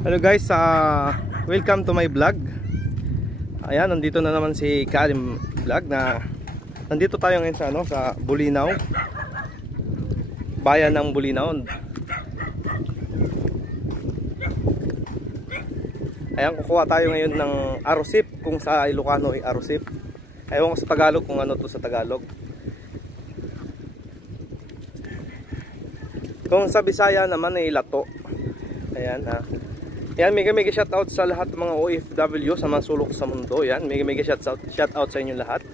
Hello guys, welcome to my vlog. Ayan, nandito na naman si Karim Vlog na nandito tayo ngayon sa sa Bulinaw. Bayan ng Bulinaw. Ayan, kukuha tayo ngayon ng arosip, kung sa Ilocano ay arosip. Ewan ko sa Tagalog kung ano to sa Tagalog. Kung sa Bisaya naman ay lato. Ayan ha. Yan, mega shoutout sa lahat ng mga OFW sa mga sulok sa mundo. Yan, mega shoutout sa inyo lahat.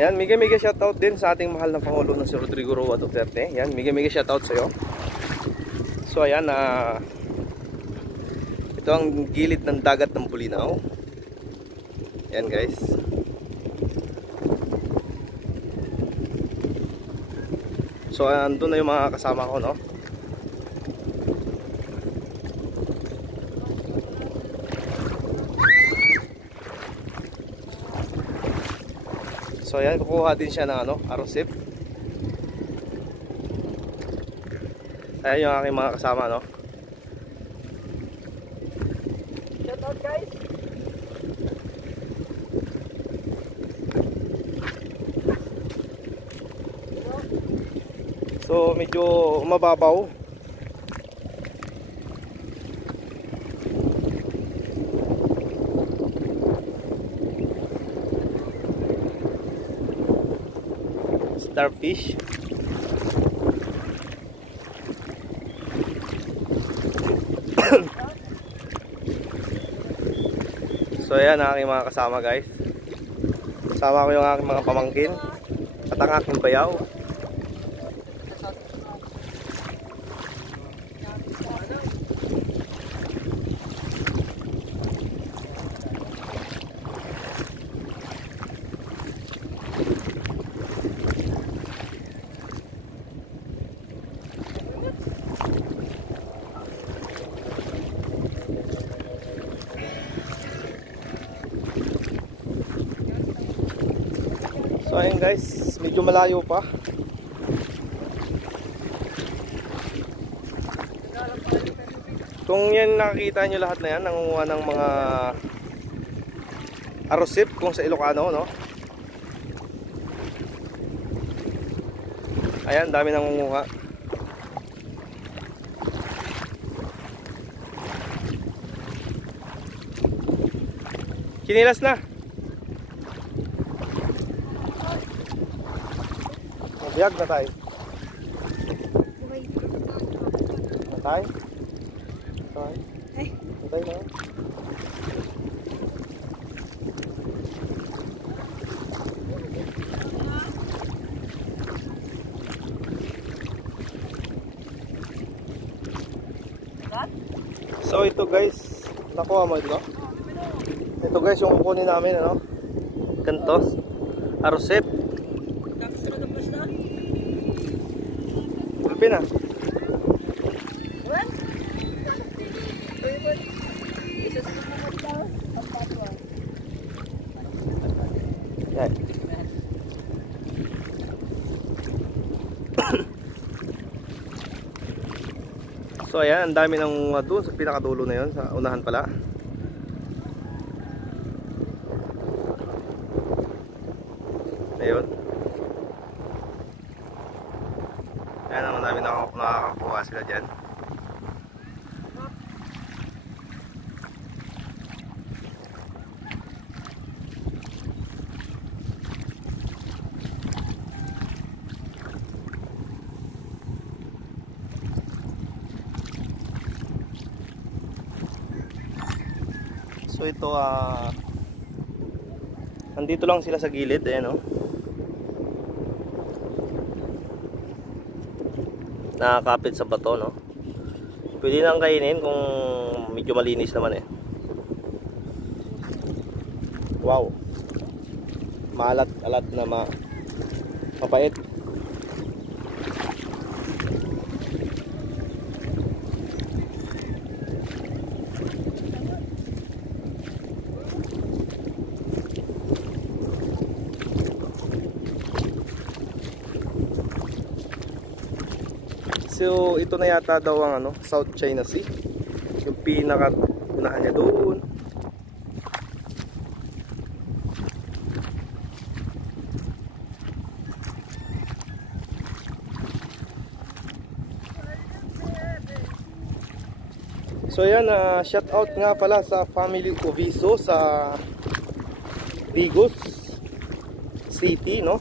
Yan, mega shoutout din sa ating mahal na Pangulo na si Rodrigo Roa Duterte. Yan, mega shoutout sa iyo. So ayan, ito ang gilid ng dagat ng Bulinaw. Yan guys. So andun na yung mga kasama ko, no? So ayan, kukuha din siya ng arosip. Ayan yung aking mga kasama, no? Shout out guys! So medyo mababaw. Starfish. So ayan ang aking mga kasama guys. Kasama ko yung aking mga pamangkin at ang aking bayaw. So ayun guys, medyo malayo pa. Kung yan nakikita nyo lahat na yan, nangunguha ng mga arosip kung sa Ilocano, no? Ayan, dami nangunguha. Kinilas na. Biyag na tayo. Natay? Natay? Natay na. So ito guys, nakuha mo ito. Ito guys yung kukunin namin, ano? Gantos. Arosip. Pina. Yan. So ayan, ang dami ng doon sa pinakadulo na yun, sa unahan pala. Ayun. Ayan, ang dami nakakakuha sila dyan. So ito nandito lang sila sa gilid, ayan o. Nakakapit sa bato, no? Pwede nang kainin kung medyo malinis naman eh. Wow, maalat-alat na mapait. So ito na yata daw ang South China Sea. Yung pinaka unahan niya doon. So yan, shout out nga pala sa family Oviso sa Digos City, no?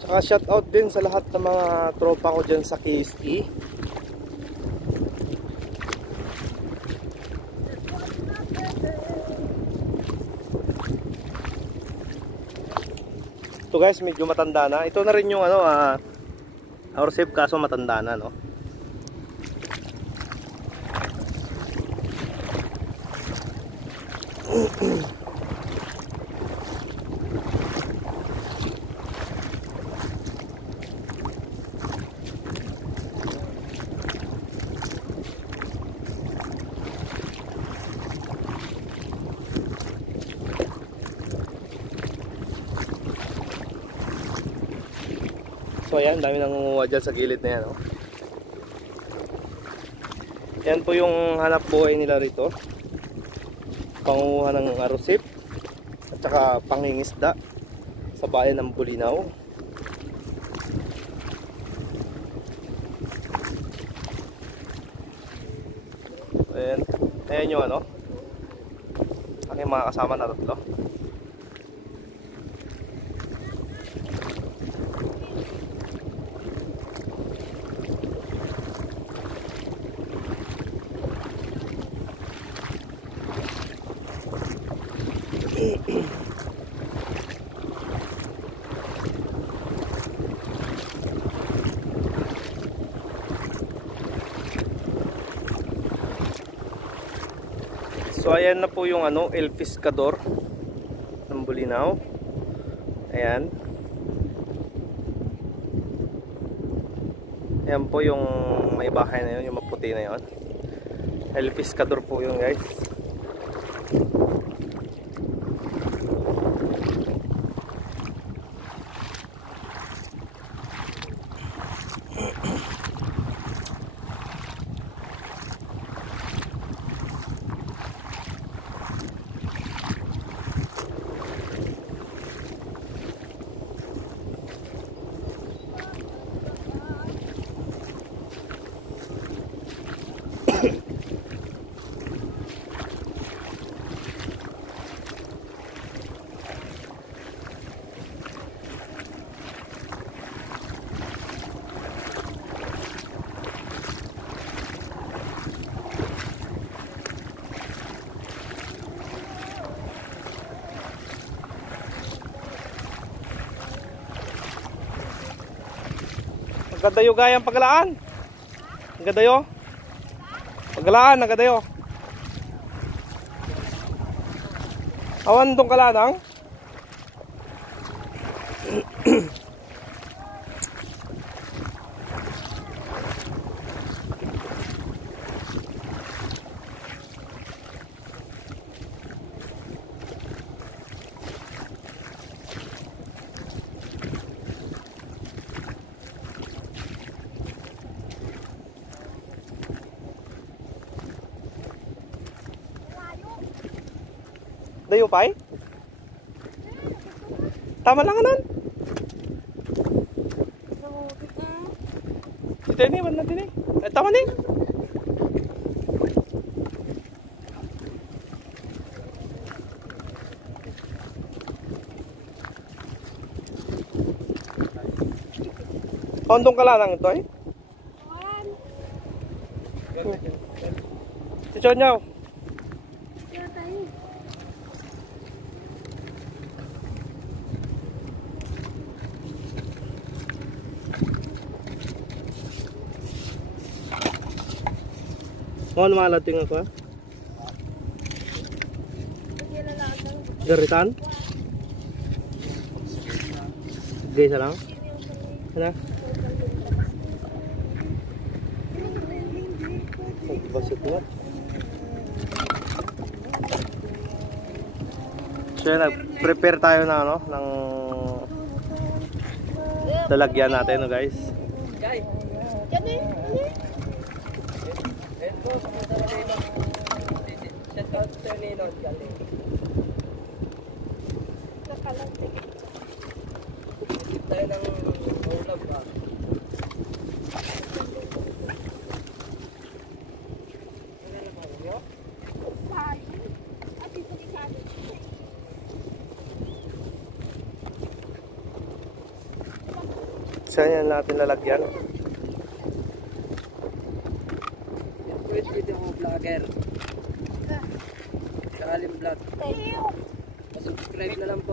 Tsaka shout out din sa lahat ng mga tropa ko dyan sa KSE. Ito guys, medyo matanda na. Ito na rin yung ano, Orsep, kaso matanda na, no? So ayan, dami nangunguha dyan sa gilid na yan, oh. Yan po yung hanap buhay nila rito. Pangunguha ng arosip at saka pangingisda sa bayan ng Bulinaw. Ayan, ayan yung ano, aking mga kasama na tatlo. So ayan na po yung ano, El Pescador ng Bulinaw. Ayan. Ayan po yung may bahay na yun, yung maputi na yun. El Pescador po yun, guys. Nagadayo gayang pagalaan. Nagadayo. Pagalaan, nagadayo. Awan tong kalanang. Dayo pa eh? Tama lang anan. Ito ini, wala natin eh. Tama ni. Pondong kalanang ito eh? Si Chonyaw. Mohon malating ako ha. Garitan? Gaysa lang? Ano? Basit mo. So yun, nag-prepare tayo na ano, ng lalagyan natin, no guys. Ito, pumunta na dito. Shout out to Ninod galing. Isip tayo ng ulam ba? Saan yan natin lalagyan? Pwede dito ako vlogger. Kalim vlog. Subscribe na lang po.